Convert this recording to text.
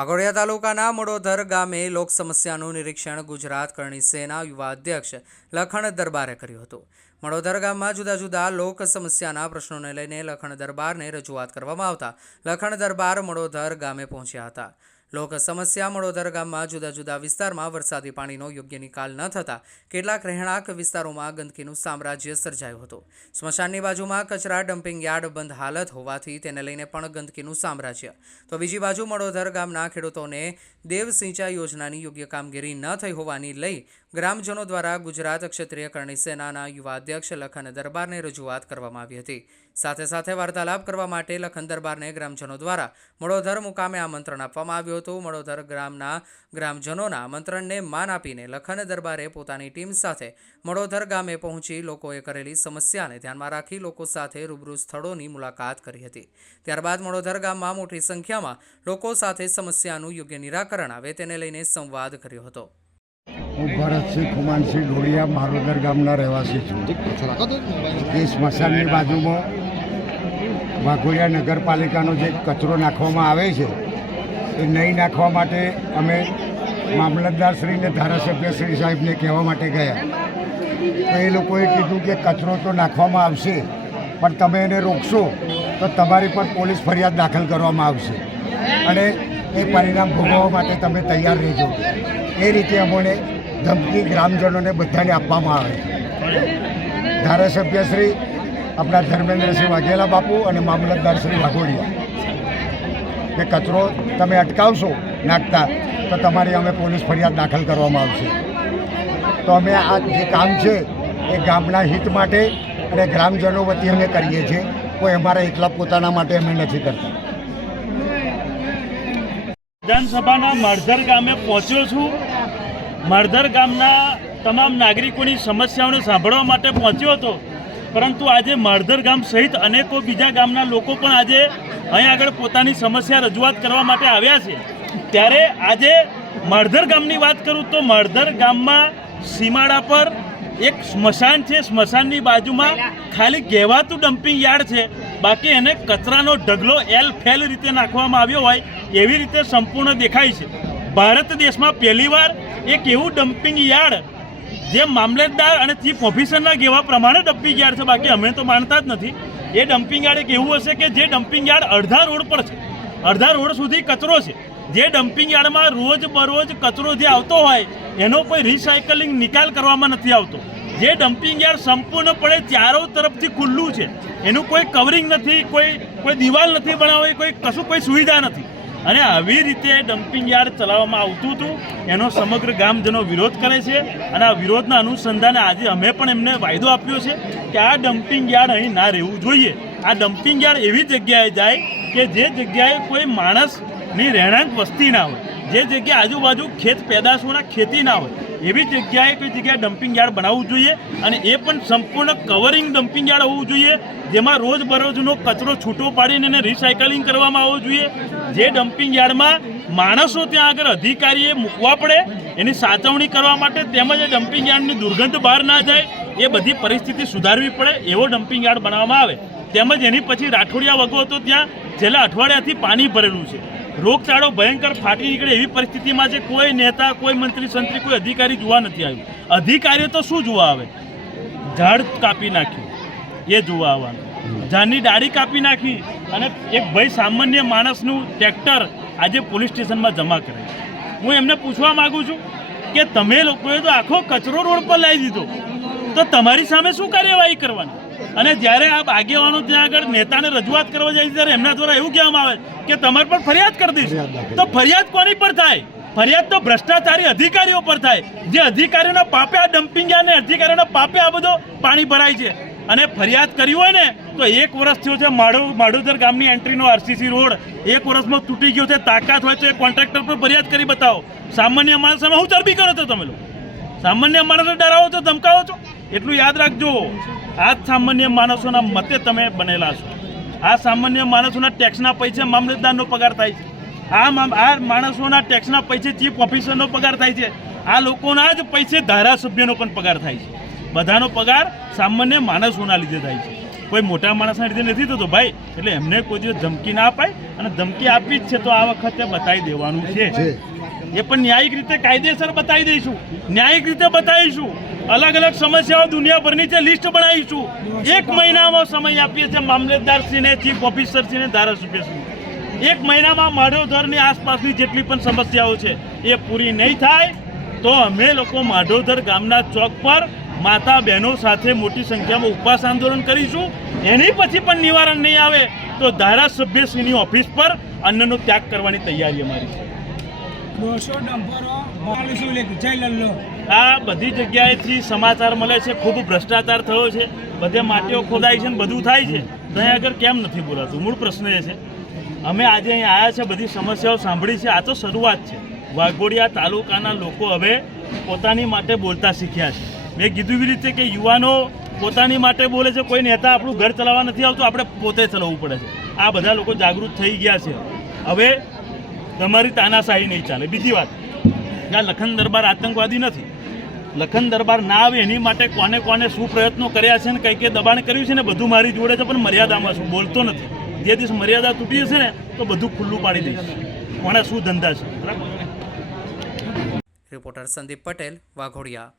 વાઘોડિયા તાલુકાના મડોધર ગામે લોક સમસ્યાનું નિરીક્ષણ ગુજરાત કરણી સેના યુવા અધ્યક્ષ લખણ દરબારે કર્યું હતું. મડોદર ગામમાં જુદા જુદા લોક સમસ્યાના પ્રશ્નોને લઈને લખણ દરબારને રજૂઆત કરવામાં આવતા લખણ દરબાર મડોદર ગામે પહોંચ્યા હતા. લોક સમસ્યા મળોદર ગામમાં જુદા જુદા વિસ્તારમાં વરસાદી પાણીનો યોગ્ય નિકાલ ન થતાં કેટલાક રહેણાંક વિસ્તારોમાં ગંદકીનું સામ્રાજ્ય સર્જાયું હતું. સ્મશાનની બાજુમાં કચરા ડમ્પિંગ યાર્ડ બંધ હાલત હોવાથી તેને લઈને પણ ગંદકીનું સામ્રાજ્ય. તો બીજી બાજુ મળોદર ગામના ખેડૂતોને દેવ સિંચાઈ યોજનાની યોગ્ય કામગીરી ન થઈ હોવાની લઈ ગ્રામજનો દ્વારા ગુજરાત ક્ષત્રિય કરણી સેનાના યુવા અધ્યક્ષ લખન દરબારને રજૂઆત કરવામાં આવી હતી. સાથે સાથે વાર્તાલાપ કરવા માટે લખન દરબારને ગ્રામજનો દ્વારા મડોધર મુકામે આમંત્રણ આપવામાં આવ્યું હતું. મડોધર ગ્રામના ગ્રામજનોના આમંત્રણને માન આપીને લખન દરબારે પોતાની ટીમ સાથે મડોધર ગામે પહોંચી લોકોએ કરેલી સમસ્યાને ધ્યાનમાં રાખી લોકો સાથે રૂબરૂ સ્થળોની મુલાકાત કરી હતી. ત્યારબાદ મડોધર ગામમાં મોટી સંખ્યામાં લોકો સાથે સમસ્યાનું યોગ્ય નિરાકરણ આવે તેને લઈને સંવાદ કર્યો હતો. હું ભરતસિંહ ખુમાનસિંહ ઢોળિયા મારોદર ગામના રહેવાસી છું. એ સ્મશાનની બાજુમાં વાઘોડિયા નગરપાલિકાનો જે કચરો નાખવામાં આવે છે, એ નહીં નાખવા માટે અમે મામલતદારશ્રીને ધારાસભ્ય ધારાસભ્યશ્રી સાહેબને કહેવા માટે ગયા. તો એ લોકોએ કીધું કે કચરો તો નાખવામાં આવશે, પણ તમે એને રોકશો, તો તમારી પર પોલીસ ફરિયાદ દાખલ કરવામાં આવશે. અને એ પરિણામ ભોગવવા માટે તમે તૈયાર રહેજો. એ રીતે અમોને ધમકી ગ્રામજનોને બધાને આપવામાં આવે ધારાસભ્યશ્રી આપણા ધર્મેન્દ્રસિંહ વાઘેલા બાપુ અને મામલતદાર શ્રી વાઘોડિયા. કે કચરો તમે અટકાવશો નાખતા, તો તમારી અમે પોલીસ ફરિયાદ દાખલ કરવામાં આવશે. તો અમે આ જે કામ છે, એ ગામના હિત માટે અને ગ્રામજનો વતી અમે કરીએ છીએ. કોઈ અમારા એકલા પોતાના માટે અમે નથી કરતા. વિધાનસભાના માળધર ગામે પહોંચ્યો છું. મળધર ગામના તમામ નાગરિકોની સમસ્યાઓને સાંભળવા માટે પહોંચ્યો હતો. પરંતુ આજે માળધર ગામ સહિત અનેકો બીજા ગામના લોકો પણ આજે અહીં આગળ પોતાની સમસ્યા રજૂઆત કરવા માટે આવ્યા છે. ત્યારે આજે માળધર ગામની વાત કરું તો માળધર ગામમાં સીમાડા પર એક સ્મશાન છે. સ્મશાનની બાજુમાં ખાલી કહેવાતું ડમ્પિંગ યાર્ડ છે. બાકી એને કચરાનો ઢગલો એલ ફેલ રીતે નાખવામાં આવ્યો હોય એવી રીતે સંપૂર્ણ દેખાય છે. ભારત દેશમાં પહેલીવાર એક એવું ડમ્પિંગ યાર્ડ જે મામલતદાર અને ચીફ ઓફિસરના કહેવા પ્રમાણે ડમ્પિંગ યાર્ડ છે. બાકી અમે તો માનતા જ નથી. એ ડમ્પિંગ યાર્ડ એક એવું હશે કે જે ડમ્પિંગ યાર્ડ અડધા રોડ પર છે. અડધા રોડ સુધી કચરો છે. જે ડમ્પિંગ યાર્ડમાં રોજ બરોજ કચરો જે આવતો હોય, એનો કોઈ રિસાયકલિંગ નિકાલ કરવામાં નથી આવતો. જે ડમ્પિંગ યાર્ડ સંપૂર્ણપણે ચારો તરફથી ખુલ્લું છે. એનું કોઈ કવરિંગ નથી, કોઈ કોઈ દિવાલ નથી બનાવી કોઈ, કશું કોઈ સુવિધા નથી. અને આવી રીતે ડમ્પિંગ યાર્ડ ચલાવવામાં આવતું હતું. એનો સમગ્ર ગામજનો વિરોધ કરે છે અને આ વિરોધના અનુસંધાને આજે અમે પણ એમને વાયદો આપ્યો છે કે આ ડમ્પિંગ યાર્ડ અહીં ના રહેવું જોઈએ. આ ડમ્પિંગ યાર્ડ એવી જગ્યાએ જાય કે જે જગ્યાએ કોઈ માણસની રહેણાંક વસ્તી ના હોય. જે જગ્યાએ આજુબાજુ ખેત પેદાશોના ખેતી ના હોય. એવી જગ્યાએ કોઈ જગ્યાએ ડમ્પિંગ યાર્ડ બનાવવું જોઈએ અને એ પણ સંપૂર્ણ કવરિંગ ડમ્પિંગ યાર્ડ હોવું જોઈએ. જેમાં રોજ બરોજનો કચરો છૂટો પાડીને એને રિસાયકલિંગ કરવામાં આવવો જોઈએ. જે ડમ્પિંગ યાર્ડમાં માણસો ત્યાં આગળ અધિકારીએ મૂકવા પડે, એની સાચવણી કરવા માટે તેમજ એ ડમ્પિંગ યાર્ડની દુર્ગંધ બહાર ના જાય, એ બધી પરિસ્થિતિ સુધારવી પડે એવો ડમ્પિંગ યાર્ડ બનાવવામાં આવે. તેમજ એની પછી રાઠોડિયા વગો તો ત્યાં છેલ્લા અઠવાડિયાથી પાણી ભરેલું છે. રોગચાળો ભયંકર ફાટી નીકળે એવી પરિસ્થિતિમાં છે કોઈ નેતા, કોઈ મંત્રી, સંત્રી, કોઈ અધિકારી જોવા નથી આવ્યું. અધિકારીઓ તો શું જોવા આવે? ઝાડ કાપી નાખ્યું. એ જોવા આવવાનું. ઝાડની ડાળી કાપી નાખી અને એક ભાઈ સામાન્ય માણસનું ટ્રેક્ટર આજે પોલીસ સ્ટેશનમાં જમા કરે હું એમને પૂછવા માગું છું કે તમે લોકોએ તો આખો કચરો રોડ પર લાવી દીધો. તો તમારી સામે શું કાર્યવાહી કરવાની? અને જ્યારે આ આગેવાનો ત્યાં આગળ નેતાને રજૂઆત કરવા જાય ત્યારે એમના દ્વારા એવું કહેવામાં આવે કે તમારે પર ફરિયાદ કરી દઈશું. તો ફરિયાદ કોની પર થાય? ફરિયાદ તો ભ્રષ્ટાચારી અધિકારીઓ પર થાય. જે અધિકારીઓના પાપે આ ડમ્પિંગ અને અધિકારીઓના પાપે આ બધો પાણી ભરાય છે. અને ફરિયાદ કરી હોય ને, તો એક વર્ષ થયો છે માડો માડોદર ગામની એન્ટ્રીનો આરસીસી રોડ. એક વર્ષમાં તૂટી ગયો છે, તાકાત હોય તો એ કોન્ટ્રાક્ટર પર ફરિયાદ કરી બતાવો. સામાન્ય માણસ સામે હું ચરબી કરો છો તમે લોકો? સામાન્ય માણસને ડરાવો છો, ધમકાવો છો? એટલું યાદ રાખજો. આ જ સામાન્ય માણસોના મતે તમે બનેલા છો. આ સામાન્ય માણસોના ટેક્સના પૈસે મામલતદારનો પગાર થાય છે. આ આ માણસોના ટેક્સના પૈસે ચીફ ઓફિસરનો પગાર થાય છે. આ લોકોના જ પૈસે ધારાસભ્યનો પણ પગાર થાય છે. બધાનો પગાર સામાન્ય માણસોના લીધે થાય છે. કોઈ મોટા માણસના લીધે નથી થતો ભાઈ એટલે એમને કોઈ દિવસ ધમકી ના અપાય અને ધમકી આપી જ છે તો આ વખતે બતાવી દેવાનું છે. એ પણ ન્યાયિક રીતે કાયદેસર બતાવી દઈશું. ન્યાયિક રીતે બતાવીશું. અલગ અલગ સમસ્યાઓ દુનિયાભરની છે લિસ્ટ બનાવીશું. એક મહિનામાં સમય આપીએ છીએ મામલેદારશ્રીને ચીફ ઓફિસરશ્રીને ધારાસભ્યશ્રીને એક મહિનામાં માધવધરની આસપાસની જેટલી પણ સમસ્યાઓ છે એ પૂરી નહીં થાય. તો અમે લોકો માધવધર ગામના ચોક પર માતા બહેનો સાથે મોટી સંખ્યામાં ઉપવાસ આંદોલન કરીશું. એની પછી પણ નિવારણ નહીં આવે તો ધારાસભ્યશ્રીની ઓફિસ પર અન્નનો ત્યાગ કરવાની તૈયારી અમારી છે. આ બધી જગ્યાએથી સમાચાર મળે છે ખૂબ ભ્રષ્ટાચાર થયો છે બધે માટીઓ ખોદાય છે ને બધું થાય છે. તો અહીં આગળ કેમ નથી બોલાતું? મૂળ પ્રશ્ન એ છે. અમે આજે અહીં આવ્યા છે બધી સમસ્યાઓ સાંભળી છે આ તો શરૂઆત છે. વાઘોડિયા તાલુકાના લોકો હવે પોતાની માટે બોલતા શીખ્યા છે. મેં કીધું એવી રીતે કે યુવાનો પોતાની માટે બોલે છે, કોઈ નેતા આપણું ઘર ચલાવવા નથી આવતું, આપણે પોતે ચલાવવું પડે છે. આ બધા લોકો જાગૃત થઈ ગયા છે. હવે તમારી તાનાશાહી નહીં ચાલે. બીજી વાત આ લખન દરબાર આતંકવાદી નથી, લખન દરબાર ના આવે એની માટે કોને કોને શું પ્રયત્નો કર્યા છે ને કઈ કઈ દબાણ કર્યું છે ને બધું મારી જોડે છે, પણ મર્યાદામાં શું બોલતો નથી. જે દિવસ મર્યાદા તૂટી જશે ને, તો બધું ખુલ્લું પાડી દઈશ. કોને શું ધંધા છે? બરાબર? રિપોર્ટર સંદીપ પટેલ વાઘોડિયા.